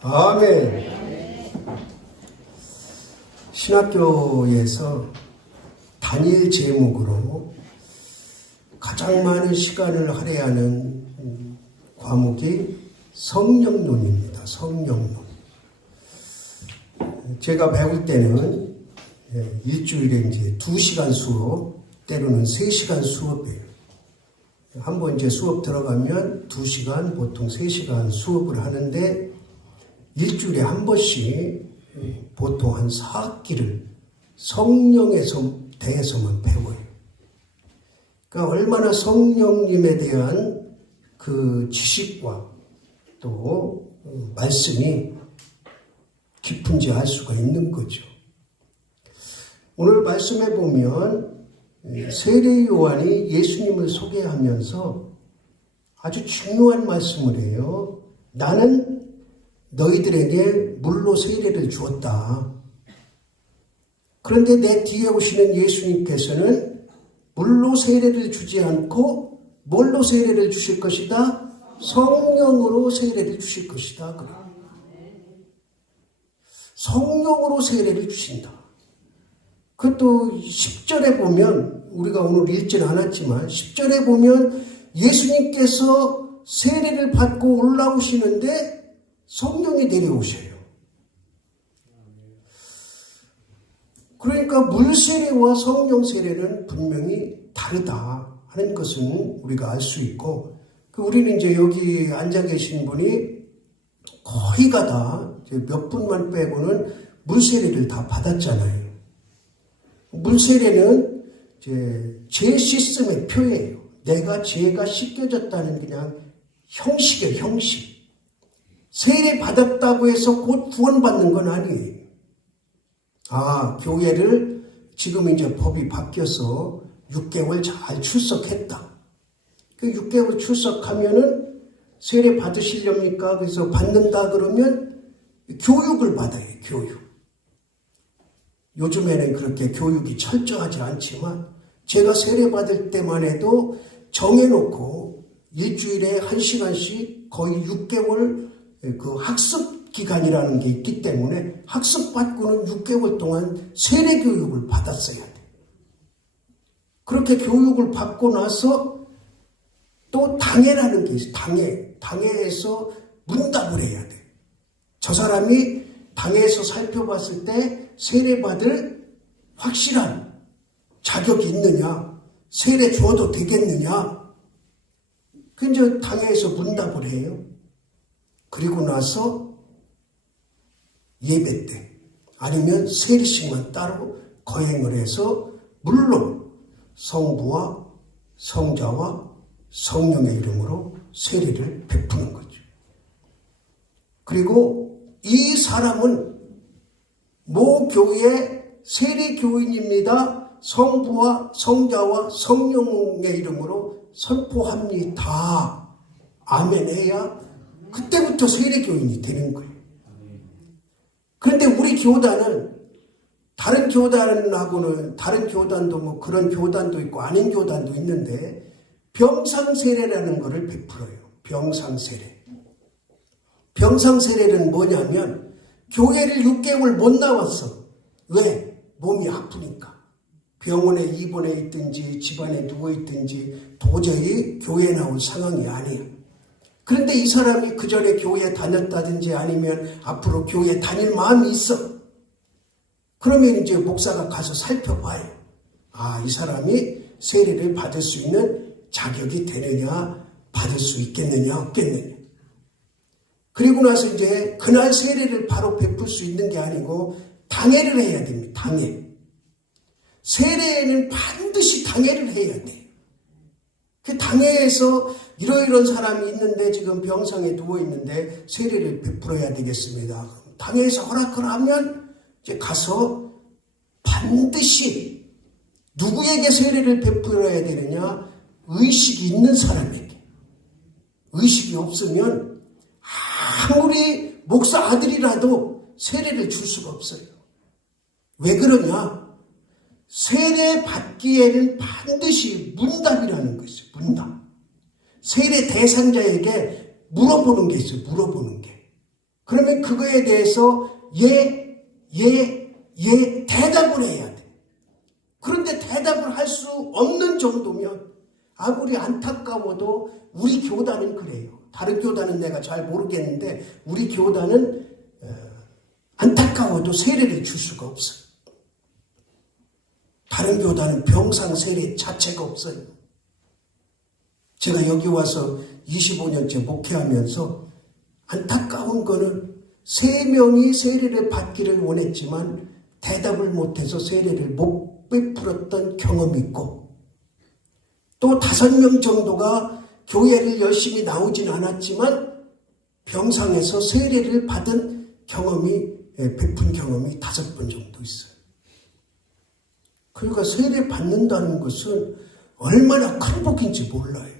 아멘. 신학교에서 단일 제목으로 가장 많은 시간을 할애하는 과목이 성령론입니다. 성령론. 제가 배울 때는 일주일에 이제 2시간 수업, 때로는 3시간 수업이에요. 한번 이제 수업 들어가면 2시간, 보통 3시간 수업을 하는데 일주일에 한 번씩 보통 한 4학기를 성령에 대해서만 배워요. 그러니까 얼마나 성령님에 대한 그 지식과 또 말씀이 깊은지 알 수가 있는 거죠. 오늘 말씀해 보면 세례 요한이 예수님을 소개하면서 아주 중요한 말씀을 해요. 나는 너희들에게 물로 세례를 주었다. 그런데 내 뒤에 오시는 예수님께서는 물로 세례를 주지 않고 뭘로 세례를 주실 것이다? 성령으로 세례를 주실 것이다. 성령으로 세례를 주신다. 그것도 10절에 보면, 우리가 오늘 읽지는 않았지만 10절에 보면 예수님께서 세례를 받고 올라오시는데 성령이 내려오셔요. 그러니까 물세례와 성령 세례는 분명히 다르다 하는 것은 우리가 알 수 있고, 우리는 이제 여기 앉아 계신 분이 거의가 다 몇 분만 빼고는 물세례를 다 받았잖아요. 물세례는 제 시스템의 표예요. 내가 죄가 씻겨졌다는 그냥 형식이에요, 형식. 세례 받았다고 해서 곧 구원받는 건 아니에요. 교회를 지금 이제 법이 바뀌어서 6개월 잘 출석했다. 그 6개월 출석하면은 세례 받으시렵니까? 그래서 받는다 그러면 교육을 받아요, 교육. 요즘에는 그렇게 교육이 철저하지 않지만 제가 세례 받을 때만 해도 정해놓고 일주일에 1시간씩 거의 6개월 그 학습 기간이라는 게 있기 때문에 학습받고는 6개월 동안 세례 교육을 받았어야 돼. 그렇게 교육을 받고 나서 또 당회라는 게 있어요. 당회에서 문답을 해야 돼. 저 사람이 당회에서 살펴봤을 때 세례받을 확실한 자격이 있느냐, 세례 줘도 되겠느냐, 그 이제 당회에서 문답을 해요. 그리고 나서 예배 때 아니면 세례식만 따로 거행을 해서 물론 성부와 성자와 성령의 이름으로 세례를 베푸는 거죠. 그리고 이 사람은 모 교회 세례 교인입니다. 성부와 성자와 성령의 이름으로 선포합니다. 아멘 해야 그때부터 세례 교인이 되는 거예요. 그런데 우리 교단은 다른 교단하고는, 다른 교단도 뭐 그런 교단도 있고 아닌 교단도 있는데 병상세례라는 것을 베풀어요. 병상세례. 병상세례는 뭐냐면 교회를 6개월 못 나왔어. 왜? 몸이 아프니까. 병원에 입원해 있든지 집안에 누워 있든지 도저히 교회에 나올 상황이 아니에요. 그런데 이 사람이 그 전에 교회에 다녔다든지 아니면 앞으로 교회에 다닐 마음이 있어. 그러면 이제 목사가 가서 살펴봐요. 이 사람이 세례를 받을 수 있는 자격이 되느냐, 받을 수 있겠느냐, 없겠느냐. 그리고 나서 이제 그날 세례를 바로 베풀 수 있는 게 아니고 당회를 해야 됩니다. 당회. 세례에는 반드시 당회를 해야 돼요. 그 당회에서 이러이런 사람이 있는데 지금 병상에 누워 있는데 세례를 베풀어야 되겠습니다. 당회에서 허락을 하면 이제 가서 반드시 누구에게 세례를 베풀어야 되느냐? 의식이 있는 사람에게. 의식이 없으면 아무리 목사 아들이라도 세례를 줄 수가 없어요. 왜 그러냐? 세례 받기에는 반드시 문답이라는 것이죠. 문답. 세례 대상자에게 물어보는 게 있어요. 물어보는 게. 그러면 그거에 대해서 대답을 해야 돼. 그런데 대답을 할 수 없는 정도면 아무리 안타까워도 우리 교단은 그래요. 다른 교단은 내가 잘 모르겠는데 우리 교단은 안타까워도 세례를 줄 수가 없어요. 다른 교단은 병상 세례 자체가 없어요. 제가 여기 와서 25년째 목회하면서 안타까운 거는 3명이 세례를 받기를 원했지만 대답을 못해서 세례를 못 베풀었던 경험이 있고, 또 5명 정도가 교회를 열심히 나오진 않았지만 병상에서 세례를 받은 경험이, 베푼 경험이 5번 정도 있어요. 그러니까 세례 받는다는 것은 얼마나 큰 복인지 몰라요.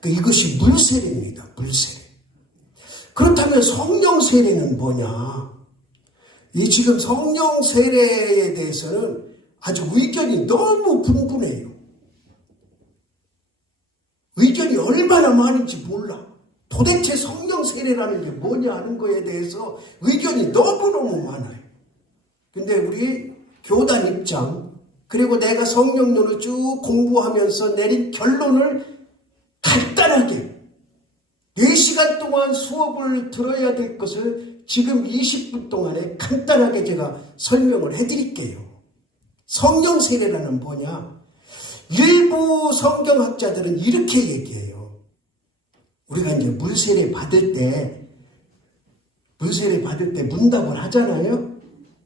그러니까 이것이 물세례입니다. 물세례. 그렇다면 성령 세례는 뭐냐? 이 지금 성령 세례에 대해서는 아주 의견이 너무 분분해요. 의견이 얼마나 많은지 몰라. 도대체 성령 세례라는 게 뭐냐 하는 거에 대해서 의견이 너무너무 많아요. 근데 우리 교단 입장, 그리고 내가 성령론을 쭉 공부하면서 내린 결론을 간단하게 4시간 동안 수업을 들어야 될 것을 지금 20분 동안에 간단하게 제가 설명을 해드릴게요. 성령 세례라는 뭐냐? 일부 성경학자들은 이렇게 얘기해요. 우리가 이제 물세례 받을 때 문답을 하잖아요.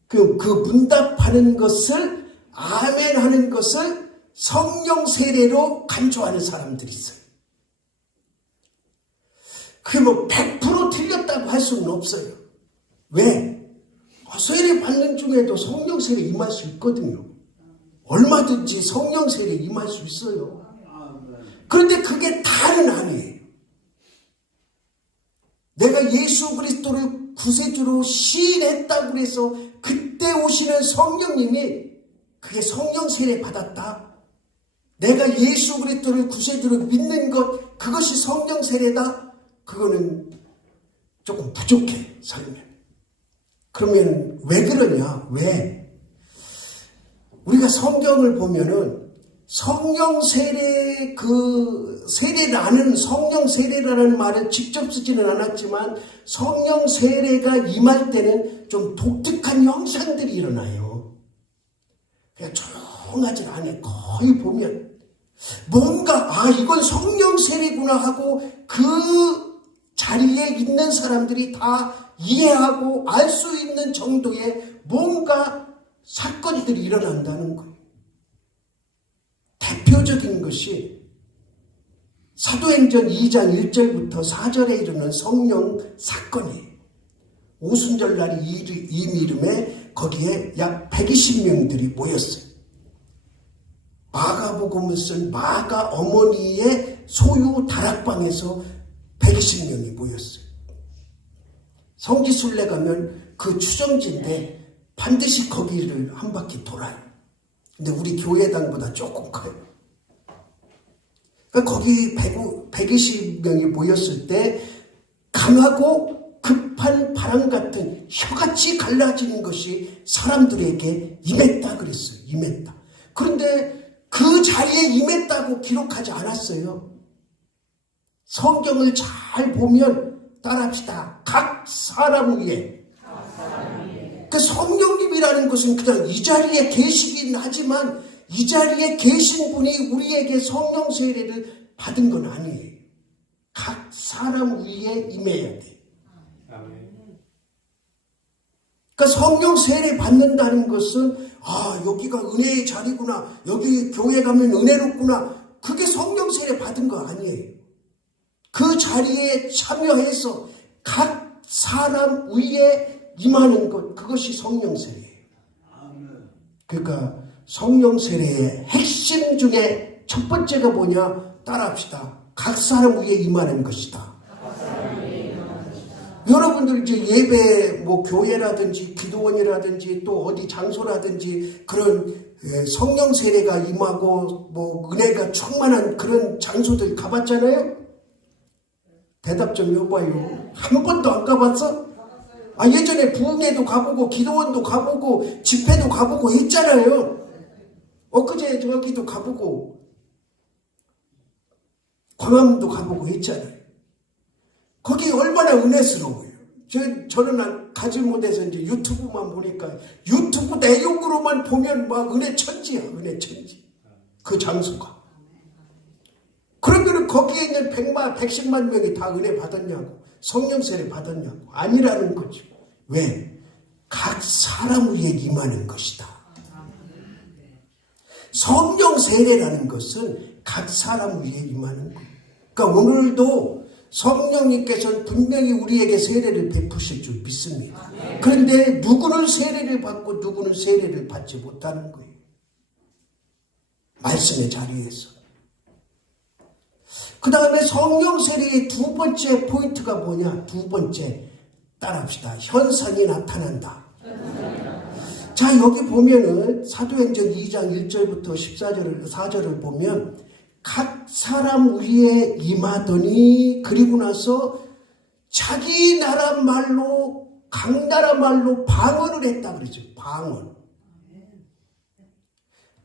그 문답하는 것을, 아멘 하는 것을 성령 세례로 간주하는 사람들이 있어요. 그게 뭐 100% 틀렸다고 할 수는 없어요. 왜? 세례 받는 중에도 성령 세례 임할 수 있거든요. 얼마든지 성령 세례 임할 수 있어요. 그런데 그게 다는 아니에요. 내가 예수 그리스도를 구세주로 시인했다고 해서 그때 오시는 성령님이 그게 성령 세례 받았다. 내가 예수 그리스도를 구세주로 믿는 것, 그것이 성령 세례다. 그거는 조금 부족해, 설명. 그러면 왜 그러냐? 왜? 우리가 성경을 보면은 성령 세례, 성령 세례라는 말을 직접 쓰지는 않았지만 성령 세례가 임할 때는 좀 독특한 현상들이 일어나요. 그냥 조용하지 않아요. 거의 보면 뭔가 이건 성령 세례구나 하고 그 자리에 있는 사람들이 다 이해하고 알 수 있는 정도의 뭔가 사건들이 일어난다는 거예요. 대표적인 것이 사도행전 2장 1절부터 4절에 이르는 성령 사건이에요. 오순절날이 이미름에 거기에 약 120명들이 모였어요. 마가복음을 쓴 마가 어머니의 소유 다락방에서 120명이 모였어요. 성지순례 가면 그 추정지인데 반드시 거기를 한 바퀴 돌아요. 근데 우리 교회당보다 조금 커요. 그러니까 거기 120명이 모였을 때 강하고 급한 바람 같은 혀같이 갈라지는 것이 사람들에게 임했다 그랬어요. 임했다. 그런데 그 자리에 임했다고 기록하지 않았어요. 성경을 잘 보면 따라합시다. 각 사람 위에. 그 성령님이라는 것은 그냥 이 자리에 계시긴 하지만 이 자리에 계신 분이 우리에게 성령 세례를 받은 건 아니에요. 각 사람 위에 임해야 돼. 그러니까 성령 세례 받는다는 것은 여기가 은혜의 자리구나. 여기 교회 가면 은혜롭구나. 그게 성령 세례 받은 거 아니에요. 그 자리에 참여해서 각 사람 위에 임하는 것, 그것이 성령 세례예요. 그러니까 성령 세례의 핵심 중에 첫 번째가 뭐냐? 따라합시다. 각 사람 위에 임하는 것이다. 여러분들 이제 예배, 교회라든지 기도원이라든지 또 어디 장소라든지 그런 성령 세례가 임하고 은혜가 충만한 그런 장소들 가봤잖아요? 대답 좀 해봐요. 한 번도 안 가봤어? 아, 예전에 부흥회도 가보고 기도원도 가보고 집회도 가보고 했잖아요. 엊그제 저기도 가보고 광화문도 가보고 했잖아요. 거기 얼마나 은혜스러워요. 저는 가지 못해서 이제 유튜브만 보니까 유튜브 내용으로만 보면 막 은혜 천지야, 은혜 천지. 그 장소가. 그러면 거기에 있는 110만 명이 다 은혜 받았냐고, 성령 세례 받았냐고. 아니라는 거죠. 왜? 각 사람 위에 임하는 것이다. 성령 세례라는 것은 각 사람 위에 임하는 거예요. 그러니까 오늘도 성령님께서는 분명히 우리에게 세례를 베푸실 줄 믿습니다. 그런데 누구는 세례를 받고 누구는 세례를 받지 못하는 거예요. 말씀의 자리에서. 그 다음에 성령 세례의 두 번째 포인트가 뭐냐? 두 번째 따라합시다. 현상이 나타난다. 자, 여기 보면은 사도행전 2장 1절부터 4절을 보면 각 사람 위에 임하더니, 그리고 나서 자기 나라 말로, 각 나라 말로 방언을 했다 그러죠. 방언.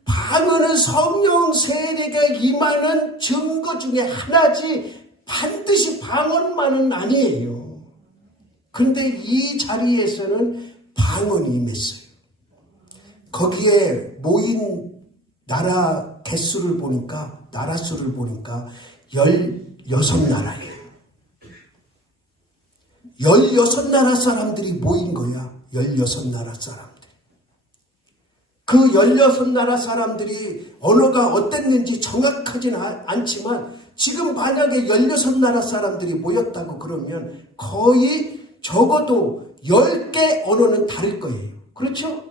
방언은 성령 세례가 임하는 증거 중에 하나지 반드시 방언만은 아니에요. 그런데 이 자리에서는 방언이 임했어요. 거기에 모인 나라 개수를 보니까, 나라 수를 보니까 16나라예요. 16나라 사람들이 모인 거야. 16나라 사람들. 그 16나라 사람들이 언어가 어땠는지 정확하진 않지만 지금 만약에 16나라 사람들이 모였다고 그러면 거의 적어도 10개 언어는 다를 거예요. 그렇죠?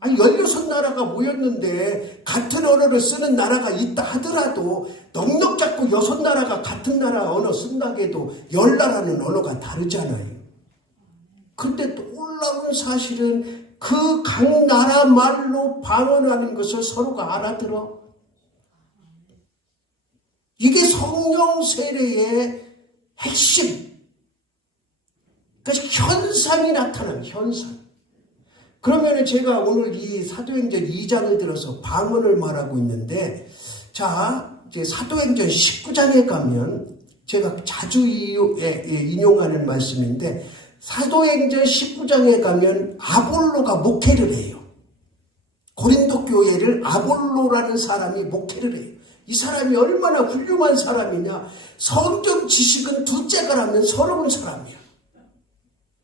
아니, 16나라가 모였는데 같은 언어를 쓰는 나라가 있다 하더라도 넉넉 잡고 6나라가 같은 나라 언어 쓴다고 해도 10나라는 언어가 다르잖아요. 근데 놀라운 사실은 그 각 나라 말로 방언하는 것을 서로가 알아들어. 이게 성령 세례의 핵심. 그러니까 현상이 나타나는 현상. 그러면 제가 오늘 이 사도행전 2장을 들어서 방언을 말하고 있는데, 자, 이제 사도행전 19장에 가면 제가 자주 인용하는 말씀인데, 사도행전 19장에 가면 아볼로가 목회를 해요. 고린도 교회를 아볼로라는 사람이 목회를 해요. 이 사람이 얼마나 훌륭한 사람이냐. 성경 지식은 둘째가 라면 서러운 사람이야.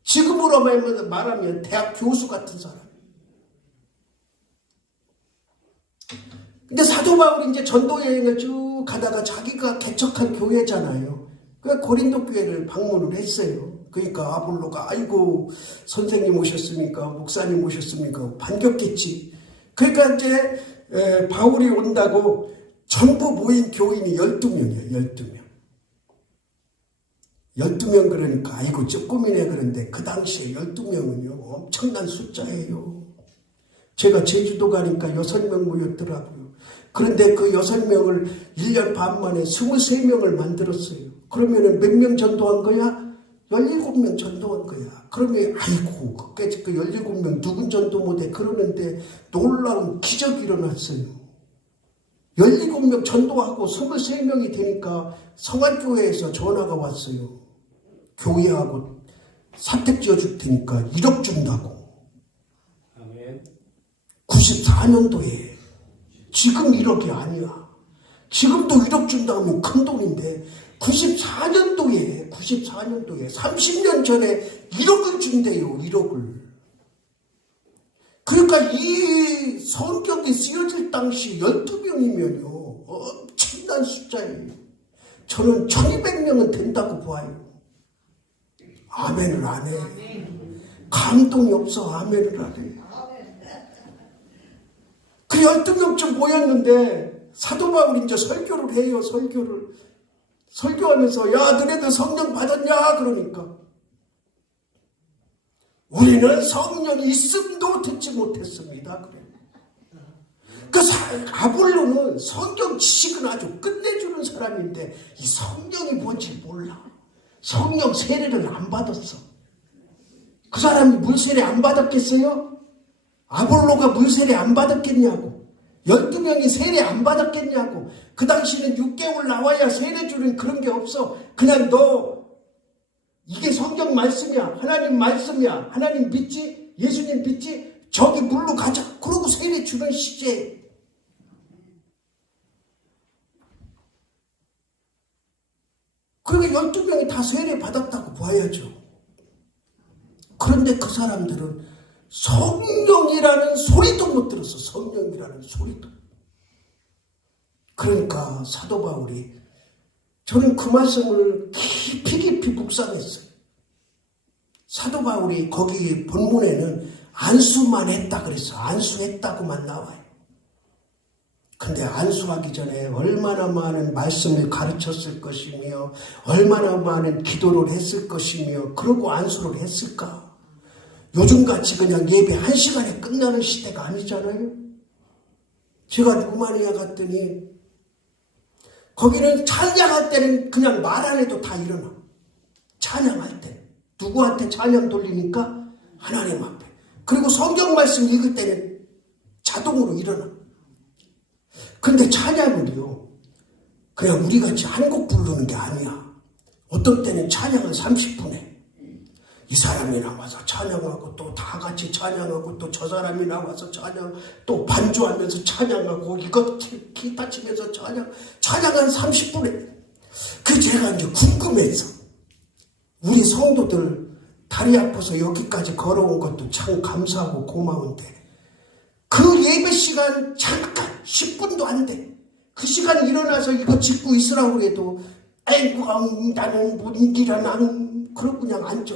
지금으로 말하면 대학 교수 같은 사람. 근데 사도 바울이 이제 전도 여행을 쭉 가다가 자기가 개척한 교회잖아요. 그러니까 고린도 교회를 방문을 했어요. 그러니까 아볼로가 아이고 선생님 오셨습니까? 목사님 오셨습니까? 반겼겠지. 그러니까 이제 바울이 온다고 전부 모인 교인이 12명이에요. 12명. 12명 그러니까 아이고 조금이네 그런데 그 당시에 12명은요 엄청난 숫자예요. 제가 제주도 가니까 6명 모였더라고요. 그런데 그 6명을 1년 반 만에 23명을 만들었어요. 그러면은 몇 명 전도한 거야? 17명 전도한 거야. 그러면 아이고 그 17명 누군 전도 못해 그러는데 놀라운 기적이 일어났어요. 17명 전도하고 23명이 되니까 성안교회에서 전화가 왔어요. 교회하고 사택 지어줄 테니까 1억 준다고. 94년도에 지금 1억이 아니야. 지금도 1억 준다면 큰 돈인데 94년도에 30년 전에 1억을 준대요. 1억을. 그러니까 이 성경이 쓰여질 당시 12명이면요 엄청난 숫자예요. 저는 1200명은 된다고 봐요. 아멘을 안 해. 감동이 없어 아멘을 안 해. 그 12명쯤 모였는데 사도 바울이 이제 설교를 해요. 설교하면서 야 너네들 성령 받았냐 그러니까 우리는 성령이 있음도 듣지 못했습니다. 그래. 아볼로는 성경 지식은 아주 끝내주는 사람인데 이 성령이 뭔지 몰라. 성령 세례를 안 받았어. 그 사람이 물 세례 안 받았겠어요? 아볼로가 물 세례 안 받았겠냐고. 12명이 세례 안 받았겠냐고. 그 당시는 6개월 나와야 세례 주는 그런 게 없어. 그냥 너 이게 성경 말씀이야, 하나님 말씀이야, 하나님 믿지? 예수님 믿지? 저기 물로 가자. 그러고 세례 주는 시제. 그러니까 12명이 다 세례 받았다고 봐야죠. 그런데 그 사람들은 성령이라는 소리도 못 들었어. 성령이라는 소리도. 그러니까 사도 바울이, 저는 그 말씀을 깊이 묵상했어요. 사도 바울이 거기 본문에는 안수만 했다 그랬어. 안수했다고만 나와요. 근데 안수하기 전에 얼마나 많은 말씀을 가르쳤을 것이며 얼마나 많은 기도를 했을 것이며 그러고 안수를 했을까? 요즘같이 그냥 예배 1시간에 끝나는 시대가 아니잖아요. 제가 루마니아 갔더니 거기는 찬양할 때는 그냥 말 안 해도 다 일어나. 찬양할 때. 누구한테 찬양 돌리니까? 하나님 앞에. 그리고 성경 말씀 읽을 때는 자동으로 일어나. 근데 찬양은요, 그냥 우리같이 한 곡 부르는 게 아니야. 어떤 때는 찬양은 30분에 이 사람이 나와서 찬양하고 또 다 같이 찬양하고 또 저 사람이 나와서 찬양, 또 반주하면서 찬양하고 이것 기타 치면서 찬양한 30분에. 그 제가 이제 궁금해서 우리 성도들 다리 아파서 여기까지 걸어온 것도 참 감사하고 고마운데 그 예배 시간 잠깐 10분도 안 돼. 그 시간 일어나서 이거 짚고 있으라고 해도 아이고 나는 못 일어나. 그러고 그냥 앉아.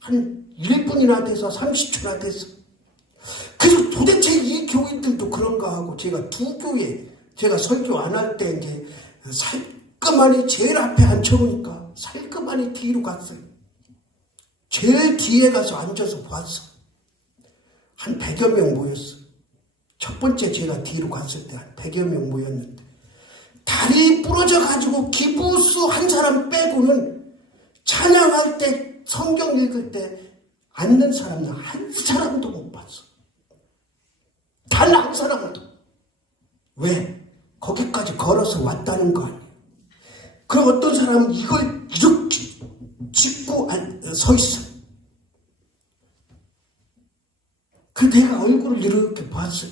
한 1분이나 돼서 30초나 돼서. 그리고 도대체 이 교인들도 그런가 하고 제가 두 교회 제가 설교 안 할 때 이제 살끄만히 제일 앞에 앉혀보니까 살끄만히 뒤로 갔어요. 제일 뒤에 가서 앉아서 봤어. 한 100여 명 모였어. 첫 번째 제가 뒤로 갔을 때 한 100여 명 모였는데 다리 부러져가지고 기부수 한 사람 빼고는 찬양할 때 성경 읽을 때 앉는 사람은 한 사람도 못 봤어. 단 한 사람도. 왜? 거기까지 걸어서 왔다는 거 아니야. 그럼 어떤 사람은 이걸 이렇게 짚고 서 있어. 그 내가 얼굴을 이렇게 봤어요.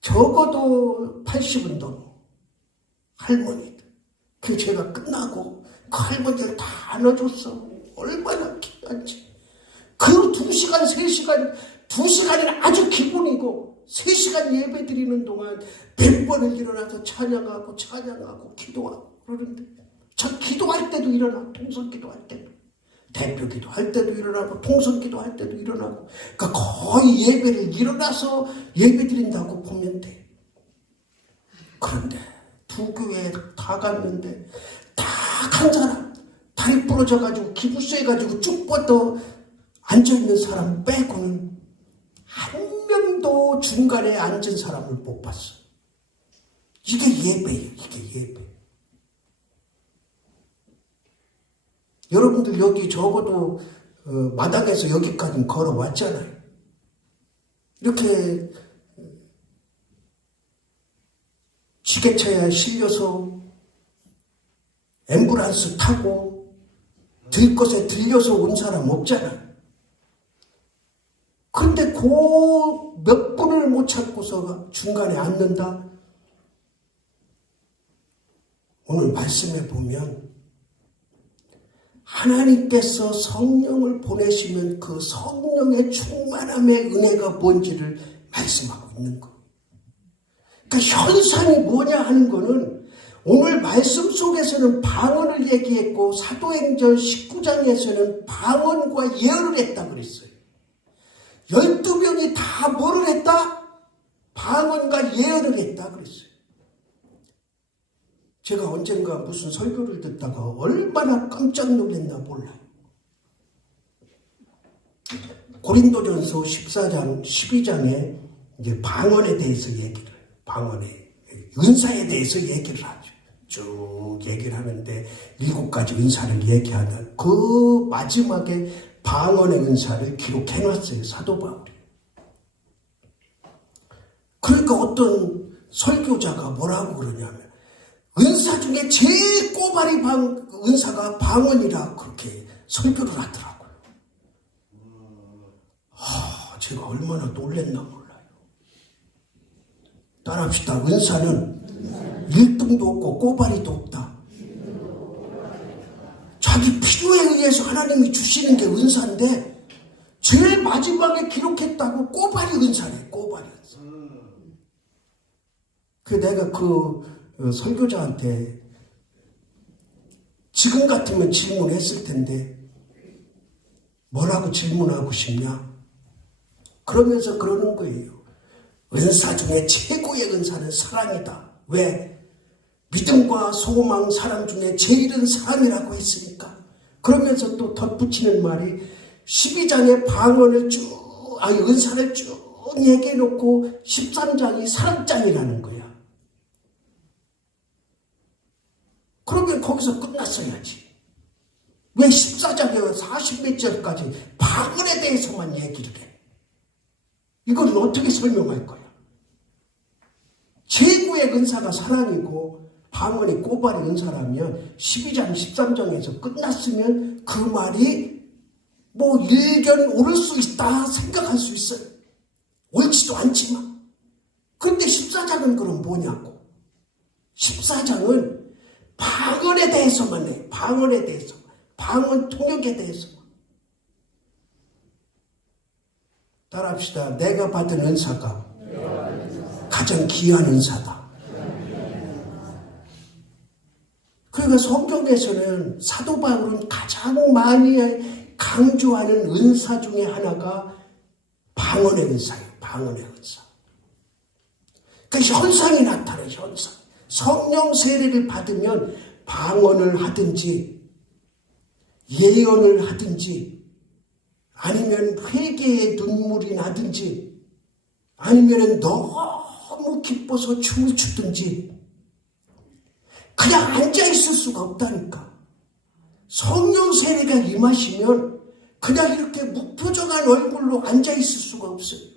적어도 80은 넘어. 할머니들. 그 제가 끝나고 그 할머니를 다 안아줬어. 얼마나 귀한지. 그 2시간, 3시간, 2시간은 아주 기본이고 3시간 예배 드리는 동안 몇 번을 일어나서 찬양하고 기도하고 그러는데 저 기도할 때도 일어나. 통성 기도할 때도. 대표 기도할 때도 일어나고 통성 기도할 때도 일어나고 그러니까 거의 예배를 일어나서 예배 드린다고 보면 돼. 그런데 두 교회 다 갔는데 딱 한 사람 다리 부러져가지고 기부스해가지고 쭉 뻗어 앉아있는 사람 빼고는 한 명도 중간에 앉은 사람을 못 봤어. 이게 예배예요. 이게 예배. 여러분들 여기 적어도 마당에서 여기까지 걸어왔잖아요. 이렇게 지게차에 실려서 앰뷸런스 타고 들 것에 들려서 온 사람 없잖아요. 그런데 그 몇 분을 못 참고서 중간에 앉는다? 오늘 말씀에 보면 하나님께서 성령을 보내시면 그 성령의 충만함의 은혜가 뭔지를 말씀하고 있는 거예요. 그러니까 현상이 뭐냐 하는 거는 오늘 말씀 속에서는 방언을 얘기했고 사도행전 19장에서는 방언과 예언을 했다 그랬어요. 12명이 다 뭐를 했다? 방언과 예언을 했다 그랬어요. 제가 언젠가 무슨 설교를 듣다가 얼마나 깜짝 놀랐나 몰라요. 고린도전서 14장, 12장에 이제 방언에 대해서 얘기를 해요. 방언의 은사에 대해서 얘기를 하죠. 쭉 얘기를 하는데 7가지 은사를 얘기하다 그 마지막에 방언의 은사를 기록해놨어요. 사도 바울이. 그러니까 어떤 설교자가 뭐라고 그러냐면 은사 중에 제일 꼬바리 은사가 방언이라 그렇게 설교를 하더라고요. 제가 얼마나 놀랬나 몰라요. 따라합시다. 은사는 1등도 없고 꼬바리도 없다. 자기 필요에 의해서 하나님이 주시는 게 은사인데 제일 마지막에 기록했다고 꼬바리 은사래. 꼬바리 은사. 내가 그 설교자한테 지금 같으면 질문했을 텐데 뭐라고 질문하고 싶냐? 그러면서 그러는 거예요. 은사 중에 최고의 은사는 사랑이다. 왜? 믿음과 소망, 사랑 중에 제일은 사랑이라고 했으니까. 그러면서 또 덧붙이는 말이 12장의 방언을 은사를 쭉 얘기해 놓고 13장이 사랑장이라는 거야. 그러면 거기서 끝났어야지. 왜 14장에 40몇 절까지 방언에 대해서만 얘기를 해? 이걸 어떻게 설명할 거야? 최고의 은사가 사랑이고 방언이 꼬바리 은사라면 12장, 13장에서 끝났으면 그 말이 일견 옳을 수 있다 생각할 수 있어요. 옳지도 않지만. 그런데 14장은 그럼 뭐냐고. 14장은 방언에 대해서만 해. 방언에 대해서. 방언 통역에 대해서만. 따라합시다. 내가 받은 은사가 가장 귀한 은사다. 그러니까 성경에서는 사도 바울은 가장 많이 강조하는 은사 중에 하나가 방언의 은사예요. 방언의 은사. 그 현상이 나타나요. 현상. 성령 세례를 받으면 방언을 하든지 예언을 하든지 아니면 회개의 눈물이 나든지 아니면 너무 기뻐서 춤을 추든지 그냥 앉아있을 수가 없다니까. 성령 세례가 임하시면 그냥 이렇게 무표정한 얼굴로 앉아있을 수가 없어요.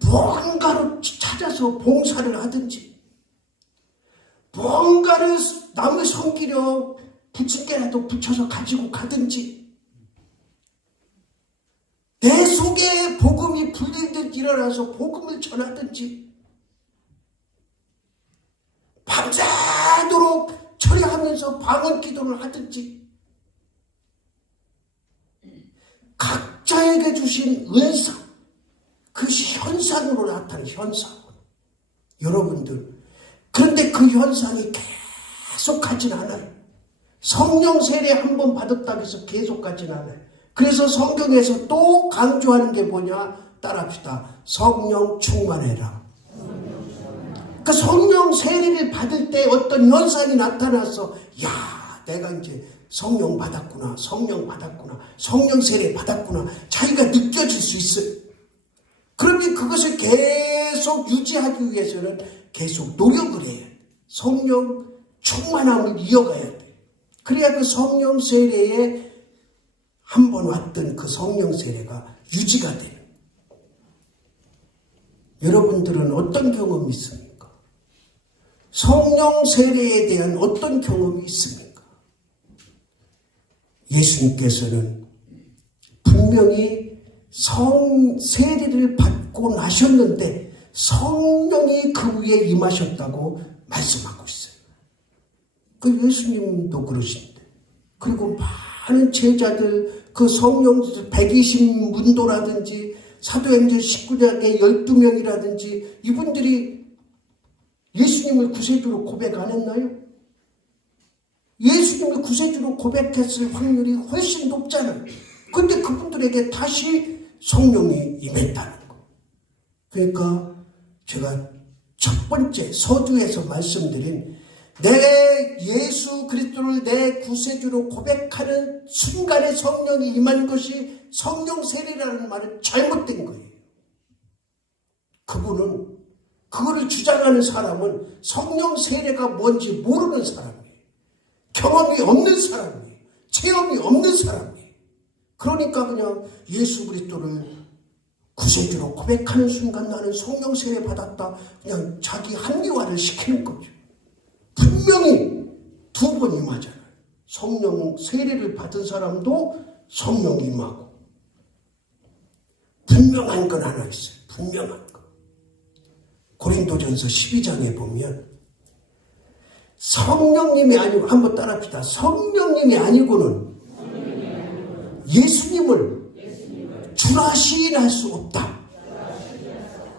무언가를 찾아서 봉사를 하든지 무언가를 남을 섬기려 부침개라도 붙여서 가지고 가든지 내 속에 복음이 불릴듯 일어나서 복음을 전하든지 밤새도록 처리하면서 방언 기도를 하든지 각자에게 주신 은사 그것이 현상으로 나타나는 현상. 여러분들 그런데 그 현상이 계속 가진 않아요. 성령 세례 한 번 받았다고 해서 계속 가진 않아요. 그래서 성경에서 또 강조하는 게 뭐냐? 따라합시다. 성령 충만해라. 그러니까 성령 세례를 받을 때 어떤 현상이 나타나서 내가 이제 성령 받았구나. 성령 받았구나. 성령 세례 받았구나. 자기가 느껴질 수 있어요. 그러면 그것을 계속 유지하기 위해서는 계속 노력을 해야 돼. 성령 충만함을 이어가야 돼. 그래야 그 성령 세례에 한 번 왔던 그 성령 세례가 유지가 돼요. 여러분들은 어떤 경험이 있습니까? 성령 세례에 대한 어떤 경험이 있습니까? 예수님께서는 분명히 세례를 받고 나셨는데 성령이 그 위에 임하셨다고 말씀하고 있어요. 그 예수님도 그러신데 그리고 많은 제자들 그 성령 120문도라든지 사도행전 19장의 12명이라든지 이분들이 예수님을 구세주로 고백 안 했나요? 예수님을 구세주로 고백했을 확률이 훨씬 높잖아요. 근데 그분들에게 다시 성령이 임했다는 거. 그러니까 제가 첫 번째 서두에서 말씀드린 내 예수 그리스도를 내 내 구세주로 고백하는 순간에 성령이 임한 것이 성령 세례라는 말은 잘못된 거예요. 그거를 주장하는 사람은 성령 세례가 뭔지 모르는 사람이에요. 경험이 없는 사람이에요. 체험이 없는 사람이에요. 그러니까 그냥 예수 그리스도를 구세주로 고백하는 순간 나는 성령 세례 받았다. 그냥 자기 합리화를 시키는 거죠. 분명히 두 번 임하잖아요. 성령 세례를 받은 사람도 성령 임하고. 분명한 건 하나 있어요. 분명한 거. 고린도전서 12장에 보면 성령님이 아니고, 한번 따라합시다. 성령님이 아니고는 예수님을 주라 시인할 수 없다.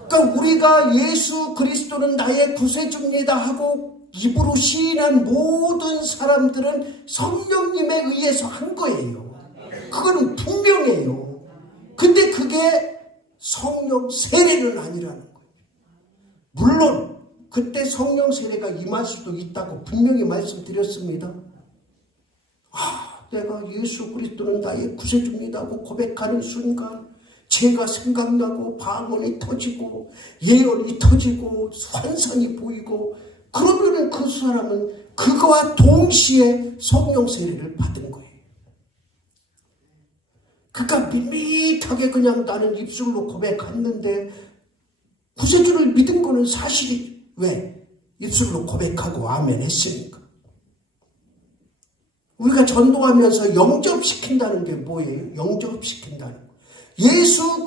그러니까 우리가 예수 그리스도는 나의 구세주입니다 하고 입으로 시인한 모든 사람들은 성령님에 의해서 한 거예요. 그거는 분명해요. 근데 그게 성령 세례는 아니라는 거예요. 물론 그때 성령 세례가 임할 수도 있다고 분명히 말씀드렸습니다. 내가 예수 그리스도는 나의 구세주입니다 하고 고백하는 순간 죄가 생각나고 방언이 터지고 예언이 터지고 환상이 보이고, 그러면은 그 사람은 그거와 동시에 성령 세례를 받은 거예요. 그러니까 밋밋하게 그냥 나는 입술로 고백했는데 구세주를 믿은 거는 사실이 왜? 입술로 고백하고 아멘 했으니까. 우리가 전도하면서 영접시킨다는 게 뭐예요? 영접시킨다는 거. 예수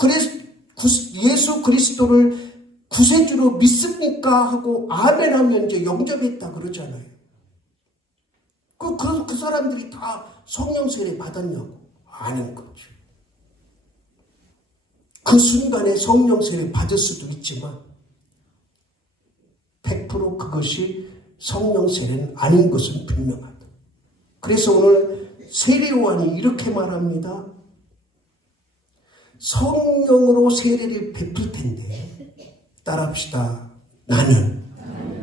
그리스도를 구세주로 믿습니까? 하고 아멘 하면 이제 영접했다 그러잖아요. 그 사람들이 다 성령 세례 받았냐고? 아닌 거죠. 그 순간에 성령 세례 받을 수도 있지만 100% 그것이 성령 세례는 아닌 것은 분명하다. 그래서 오늘 세례요한이 이렇게 말합니다. 성령으로 세례를 베풀 텐데, 따라합시다. 나는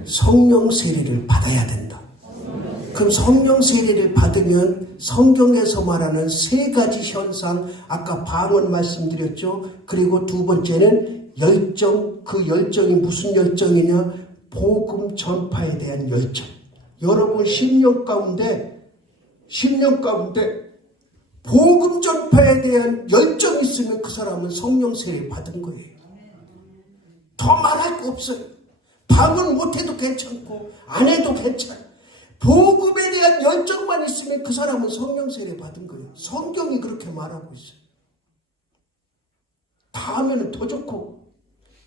성령 세례를 받아야 된다. 그럼 성령 세례를 받으면 성경에서 말하는 세 가지 현상, 아까 방언 말씀드렸죠. 그리고 두 번째는 열정. 그 열정이 무슨 열정이냐? 복음 전파에 대한 열정. 여러분 10년 가운데 복음 전파에 대한 열정이 있으면 그 사람은 성령 세례 받은 거예요. 더 말할 거 없어요. 방언 못해도 괜찮고 안 해도 괜찮아요. 복음에 대한 열정만 있으면 그 사람은 성령 세례 받은 거예요. 성경이 그렇게 말하고 있어요. 다 하면 더 좋고,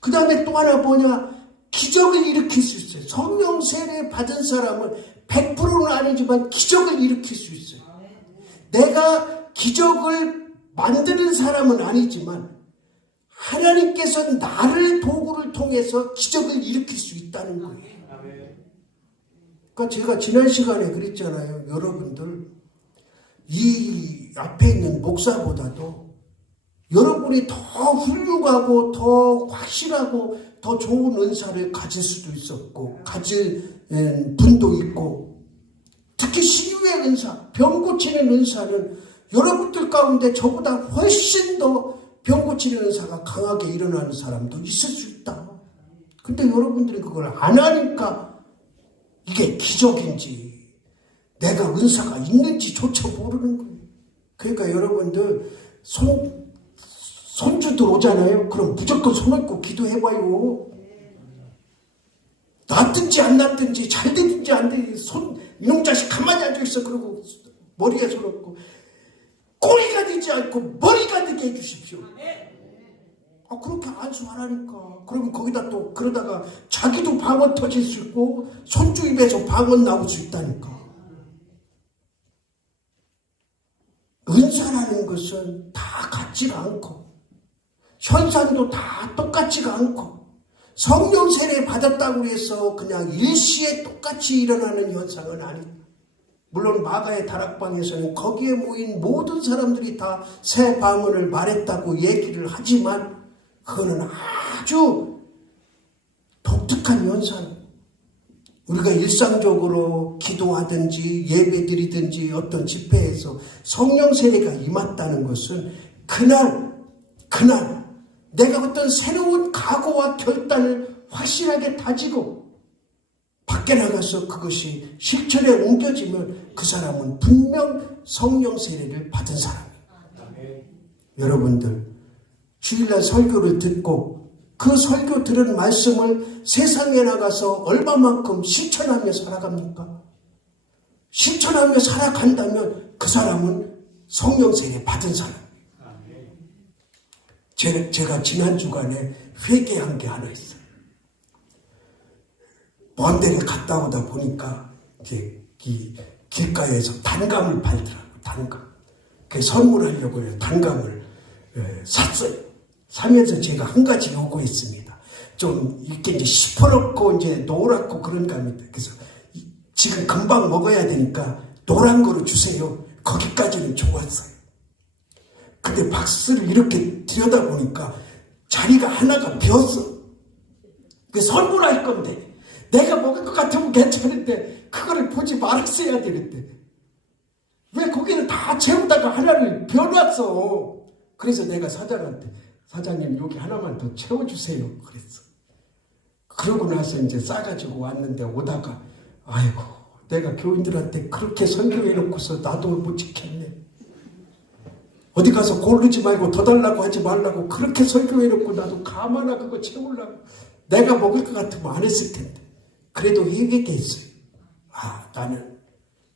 그 다음에 또 하나 뭐냐? 기적을 일으킬 수 있어요. 성령 세례 받은 사람은 100%는 아니지만 기적을 일으킬 수 있어요. 내가 기적을 만드는 사람은 아니지만 하나님께서 나를 도구를 통해서 기적을 일으킬 수 있다는 거예요. 그러니까 제가 지난 시간에 그랬잖아요. 여러분들 이 앞에 있는 목사보다도 여러분이 더 훌륭하고 더 확실하고 더 좋은 은사를 가질 수도 있었고 가질 분도 있고, 특히 치유의 은사, 병 고치는 은사는 여러분들 가운데 저보다 훨씬 더 병 고치는 은사가 강하게 일어나는 사람도 있을 수 있다. 근데 여러분들이 그걸 안 하니까 이게 기적인지 내가 은사가 있는지조차 모르는 거예요. 그러니까 여러분들 손주들 오잖아요. 그럼 무조건 손 얹고 기도해봐요. 낫든지 안 낫든지 잘 되든지 안 되든지 이놈 자식 가만히 앉아있어. 그러고 머리에 손 얹고 꼬리가 되지 않고 머리가 되게 해주십시오. 그렇게 안수하라니까. 그러면 거기다 또 그러다가 자기도 방언 터질 수 있고 손주 입에서 방언 나올 수 있다니까. 은사라는 것은 다 같지가 않고 현상도 다 똑같지가 않고 성령 세례 받았다고 해서 그냥 일시에 똑같이 일어나는 현상은 아닙니다. 물론 마가의 다락방에서는 거기에 모인 모든 사람들이 다 새 방언을 말했다고 얘기를 하지만 그거는 아주 독특한 현상. 우리가 일상적으로 기도하든지 예배드리든지 어떤 집회에서 성령 세례가 임했다는 것은 그날 내가 어떤 새로운 각오와 결단을 확실하게 다지고 밖에 나가서 그것이 실천에 옮겨지면 그 사람은 분명 성령 세례를 받은 사람이에요. 여러분들 주일날 설교를 듣고 그 설교 들은 말씀을 세상에 나가서 얼마만큼 실천하며 살아갑니까? 실천하며 살아간다면 그 사람은 성령 세례 받은 사람이에요. 제가 지난 주간에 회개한 게 하나 있어요. 먼 데를 갔다 오다 보니까 이 길가에서 단감을 팔더라고요. 단감. 그 선물하려고요. 단감을 샀어요. 사면서 제가 한 가지 요구했습니다. 좀 이렇게 이제 시퍼렇고 이제 노랗고 그런 감입니다. 그래서 지금 금방 먹어야 되니까 노란 거로 주세요. 거기까지는 좋았어요. 근데 박스를 이렇게 들여다보니까 자리가 하나가 비었어. 선물할 건데 내가 먹을 것 같으면 괜찮은데 그거를 보지 말았어야 되는데 왜 거기는 다 채우다가 하나를 비워놨어. 그래서 내가 사장한테 사장님 여기 하나만 더 채워주세요 그랬어. 그러고 나서 이제 싸가지고 왔는데 오다가 아이고 내가 교인들한테 그렇게 설교해놓고서 나도 못 지켰네. 어디 가서 고르지 말고 더 달라고 하지 말라고 그렇게 설교해놓고 나도 가마나 그거 채우려고 내가 먹을 것 같으면 안 했을 텐데 그래도 회개했어요. 아 나는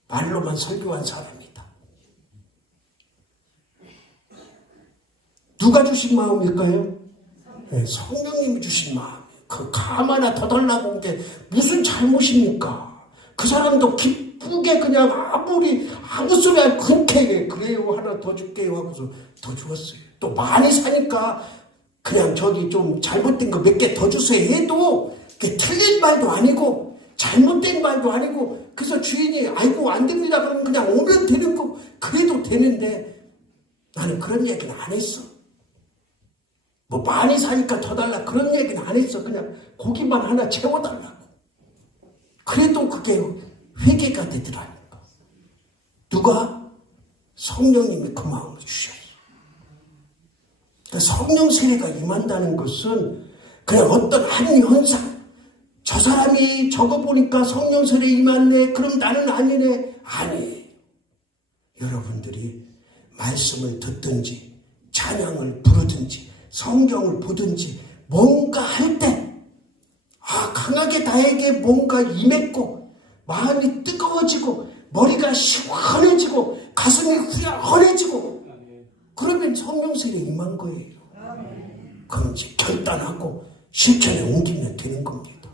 말로만 설교한 사람이다. 누가 주신 마음일까요? 네, 성령님이 주신 마음. 그 가마나 더 달라고 한 게 무슨 잘못입니까? 그 사람도 기쁘게 그냥 아무 소리 안 흔쾌히 그래요 하나 더 줄게요 하고서 더 주었어요. 또 많이 사니까 그냥 저기 좀 잘못된 거 몇 개 더 주세요 해도 그게 틀린 말도 아니고 잘못된 말도 아니고 그래서 주인이 아이고 안 됩니다 그러면 그냥 오면 되는 거 그래도 되는데 나는 그런 얘기는 안 했어. 뭐 많이 사니까 더 달라 그런 얘기는 안 했어. 그냥 고기만 하나 채워달라고. 그래도 그게 회개가 되더라니까. 누가? 성령님이 그 마음을 주셔요. 그러니까 성령 세례가 임한다는 것은 그냥 어떤 한 현상 저 사람이 저거 보니까 성령 세례 임했네 그럼 나는 아니네. 아니에요. 여러분들이 말씀을 듣든지 찬양을 부르든지 성경을 보든지 뭔가 할 때 강하게 나에게 뭔가 임했고 마음이 뜨거워지고 머리가 시원해지고 가슴이 후련해지고 그러면 성령 세례 임한 거예요. 그럼 이제 결단하고 실천에 옮기면 되는 겁니다.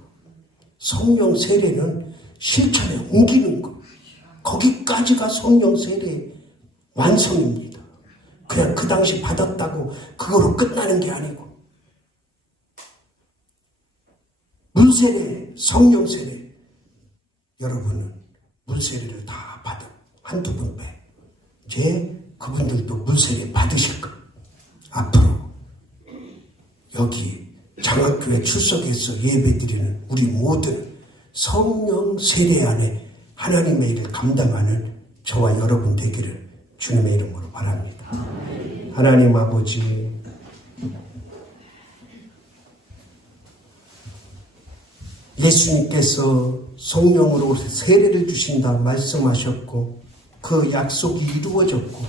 성령 세례는 실천에 옮기는 거. 거기까지가 성령 세례의 완성입니다. 그냥 그 당시 받았다고 그거로 끝나는 게 아니고 물세례, 성령 세례 여러분은 물세례를 다 받은 한두 분 빼. 이제 그분들도 물세례 받으실 거예요. 앞으로 여기 장학교에 출석해서 예배드리는 우리 모든 성령 세례 안에 하나님의 일을 감당하는 저와 여러분 되기를 주님의 이름으로 바랍니다. 하나님 아버지 예수님께서 성령으로 세례를 주신다 말씀하셨고 그 약속이 이루어졌고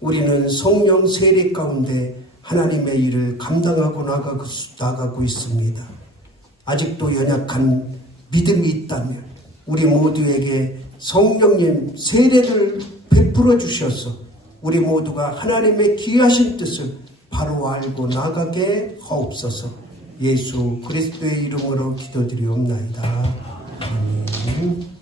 우리는 성령 세례 가운데 하나님의 일을 감당하고 나가고 있습니다. 아직도 연약한 믿음이 있다면 우리 모두에게 성령님 세례를 베풀어 주셔서 우리 모두가 하나님의 귀하신 뜻을 바로 알고 나가게 하옵소서. 예수 그리스도의 이름으로 기도드리옵나이다. 아멘.